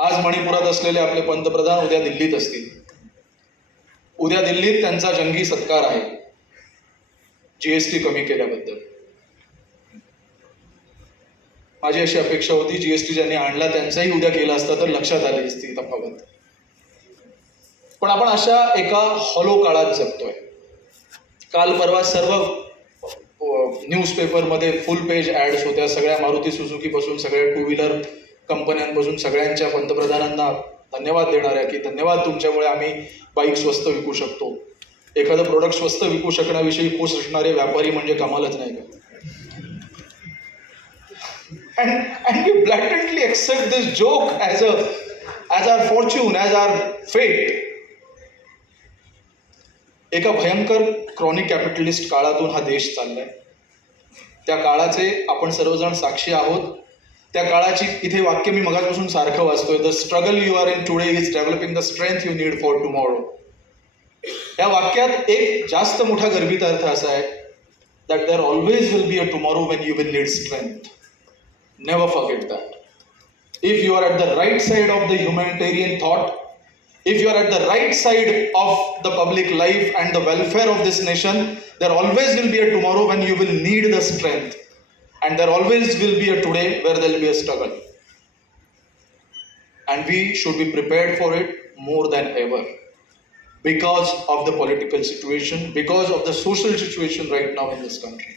आज मणिपुरात असलेले आपले पंतप्रधान उद्या दिल्लीत असतील. उद्या दिल्लीत त्यांचा जंगी सत्कार आहे जीएसटी कमी केल्याबद्दल. माझी अशी अपेक्षा होती जीएसटी ज्यांनी आणला त्यांचाही उद्या केला असता तर लक्षात आली असती तफावत. पण आपण अशा एका हॉलो काळात जगतोय. काल परवा सर्व न्यूजपेपरमध्ये फुल पेज ॲड्स होत्या. सगळ्या मारुती सुझुकी पासून सगळ्या टू व्हीलर कंपन्यांपासून सगळ्यांच्या पंतप्रधानांना धन्यवाद देणाऱ्या की धन्यवाद तुमच्यामुळे आम्ही बाईक स्वस्त विकू शकतो. एखादं प्रोडक्ट स्वस्त विकू शकण्याविषयी खुश असणारे व्यापारी म्हणजे कमालच नाही का. And we blatantly accept this joke as our fortune, as our fate. एका भयंकर क्रॉनिक कॅपिटलिस्ट काळातून हा देश चाललाय. त्या काळाचे आपण सर्वजण साक्षी आहोत. त्या काळाची इथे वाक्य मी मगाचपासून सारखं वाचतोय. The struggle you are in today is developing the strength you need for tomorrow. या वाक्यात एक जास्त मोठा गर्भित अर्थ असा आहे that there always will be a tomorrow when you will need strength. Never forget that. If you are at the right side of the humanitarian thought, if you are at the right side of the public life and the welfare of this nation, there always will be a tomorrow when you will need the strength. And there always will be a today where there will be a struggle. And we should be prepared for it more than ever. Because of the political situation, because of the social situation right now in this country.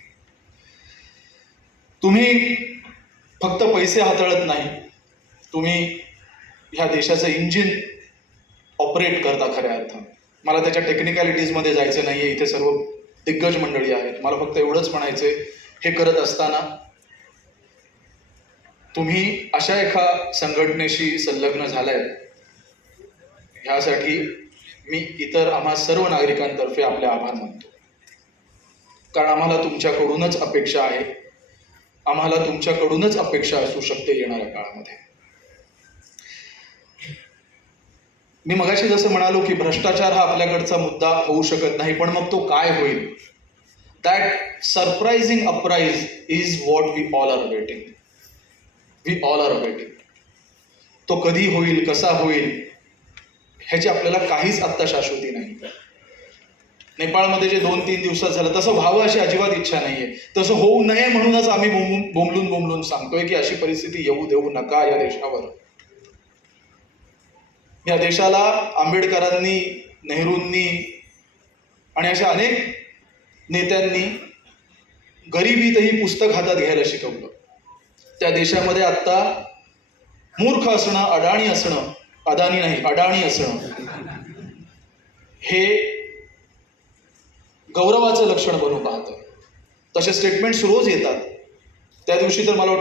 तुम्ही फक्त पैसे हाताळत नाही, तुम्ही ह्या देशाचं engine operate करता खऱ्या अर्थानं. मला त्याच्या टेक्निकॅलिटीजमध्ये जायचं नाही आहे. इथे सर्व दिग्गज मंडळी आहेत. मला फक्त एवढंच म्हणायचं आहे, हे करत असताना तुम्ही अशा एका संघटनेशी संलग्न झालाय ह्यासाठी मी इतर आम्हा सर्व नागरिकांतर्फे आपले आभार मानतो. कारण आम्हाला तुमच्याकडूनच अपेक्षा आहे, आम्हाला तुमच्याकडूनच अपेक्षा असू शकते येणाऱ्या काळामध्ये. मी मगाशी जसं म्हणालो की भ्रष्टाचार हा आपल्याकडचा मुद्दा होऊ शकत नाही, पण मग तो काय होईल? That surprising uprise is what we all are waiting. We all are waiting. तो कधी होईल, कसा होईल ह्याची आपल्याला काहीच आत्ता शाश्वती नाही. नेपाळमध्ये जे 2-3 दिवसात झालं तसं व्हावं अशी अजिबात इच्छा नाहीये. तसं होऊ नये म्हणूनच आम्ही बोंबलून सांगतोय की अशी परिस्थिती येऊ देऊ नका या देशावर. या देशाला आंबेडकरांनी, नेहरूंनी आणि अशा अनेक नेत्यांनी गरिबीतही पुस्तक हातात घ्यायला शिकवलं. त्या देशामध्ये आत्ता मूर्ख असणं, अडाणी असणं हे गौरवाचं लक्षण बनू पाहतं. तसे स्टेटमेंट्स रोज येतात. त्या दिवशी तर मला